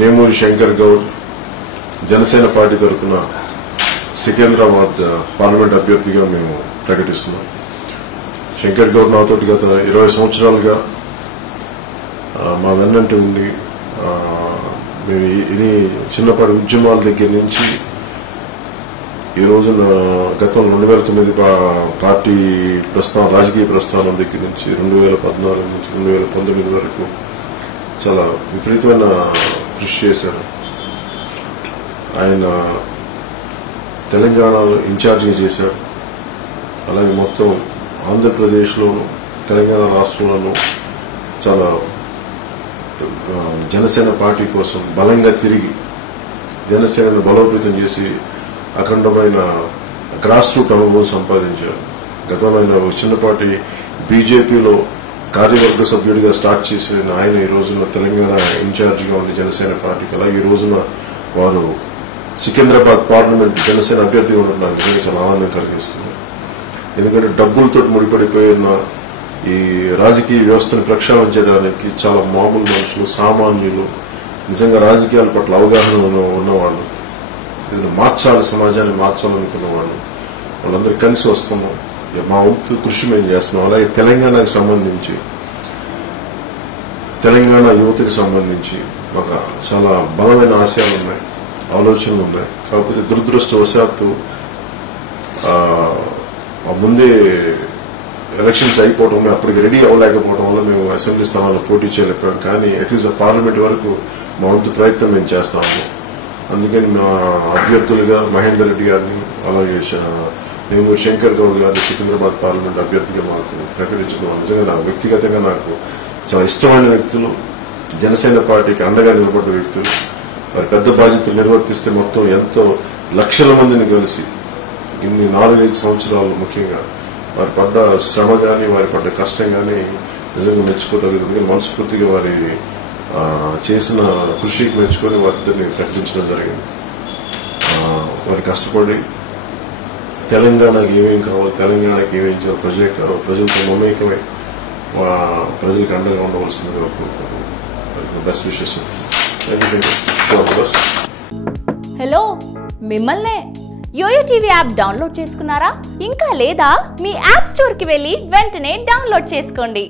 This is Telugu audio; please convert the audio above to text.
నేమూరి శంకర్ గౌడ్ జనసేన పార్టీ తరఫున సికింద్రాబాద్ పార్లమెంట్ అభ్యర్థిగా మేము ప్రకటిస్తున్నాం. శంకర్ గౌడ్ నాతోటి గత 20 సంవత్సరాలుగా మా వెన్నంటి ఉండి మేము ఇది చిన్నపాటి ఉద్యమాల దగ్గర నుంచి ఈ రోజున గతంలో 2009 పార్టీ ప్రస్థానం రాజకీయ ప్రస్థానం దగ్గర నుంచి 2014 నుంచి 2019 వరకు చాలా విపరీతమైన కృషి చేశారు. ఆయన తెలంగాణలో ఇన్ఛార్జిగా చేశారు. అలాగే మొత్తం ఆంధ్రప్రదేశ్లోను తెలంగాణ రాష్ట్రంలోనూ చాలా జనసేన పార్టీ కోసం బలంగా తిరిగి జనసేనను బలోపేతం చేసి అఖండమైన గ్రాస్ రూట్ అనుభవం సంపాదించారు. గతంలో ఆయన చిన్నపాటి బీజేపీలో కార్యవర్గ సభ్యుడిగా స్టార్ట్ చేసిన ఆయన ఈ రోజున తెలంగాణ ఇన్ఛార్జిగా ఉండి జనసేన పార్టీకి అలాగే ఈ రోజున వారు సికింద్రాబాద్ పార్లమెంట్ జనసేన అభ్యర్థిగా ఉండడం నాకు నిజంగా చాలా ఆనందం కలిగిస్తుంది. ఎందుకంటే డబ్బులతో ముడిపడిపోయిన ఈ రాజకీయ వ్యవస్థను ప్రక్షాళన చేయడానికి చాలా మామూలు మనుషులు, సామాన్యులు, నిజంగా రాజకీయాల పట్ల అవగాహన ఉన్నవాళ్ళు, మార్చాలి, సమాజాన్ని మార్చాలనుకున్న వాళ్ళందరూ కలిసి వస్తున్నాం. మా వంతు కృషి మేము చేస్తున్నాం. అలాగే తెలంగాణకు సంబంధించి తెలంగాణ యువతకు సంబంధించి ఒక చాలా బలమైన ఆశయాలు ఉన్నాయి, ఆలోచనలు ఉన్నాయి. కాకపోతే దురదృష్టవశాత్తు ముందే ఎలక్షన్స్ అయిపోవడం, అప్పటికి రెడీ అవ్వలేకపోవడం వల్ల మేము అసెంబ్లీ స్థానాల్లో పోటీ చేయలేకపోయాం. కానీ అట్లీస్ట్ పార్లమెంట్ వరకు మా వంతు ప్రయత్నం మేము చేస్తాము. అందుకని మా అభ్యర్థులుగా మహేందర్ రెడ్డి గారిని అలాగే నేమూరి శంకర్ గౌడ్ గారిని సికింద్రాబాద్ పార్లమెంట్ అభ్యర్థిగా మాకు ప్రకటించడం నిజంగా వ్యక్తిగతంగా నాకు చాలా ఇష్టమైన వ్యక్తులు, జనసేన పార్టీకి అండగా నిలబడ్డ వ్యక్తులు. వారి పెద్ద బాధ్యతలు నిర్వర్తిస్తే మొత్తం ఎంతో లక్షల మందిని కలిసి ఇన్ని 4-5 సంవత్సరాలు ముఖ్యంగా వారి పడ్డ శ్రమ కానీ వారి పడ్డ కష్టం కానీ నిజంగా మెచ్చుకోగలిగింది. మనస్ఫూర్తిగా వారి చేసిన కృషికి మెచ్చుకొని వారిద్దరిని ప్రకటించడం జరిగింది. వారి కష్టపడి తెలంగాణకి ఏమేం కావాలి, తెలంగాణకి ఏమేం చేయాలి, ప్రజలతో మమేకమై ప్రజలకు అండగా ఉండవలసిందిగా బెస్ట్ విషెస్. హలో, మిమ్మల్నే యోయో టీవీ యాప్ డౌన్లోడ్ చేసుకున్నారా? ఇంకా లేదా? మీ యాప్ స్టోర్కి వెళ్ళి వెంటనే డౌన్లోడ్ చేసుకోండి.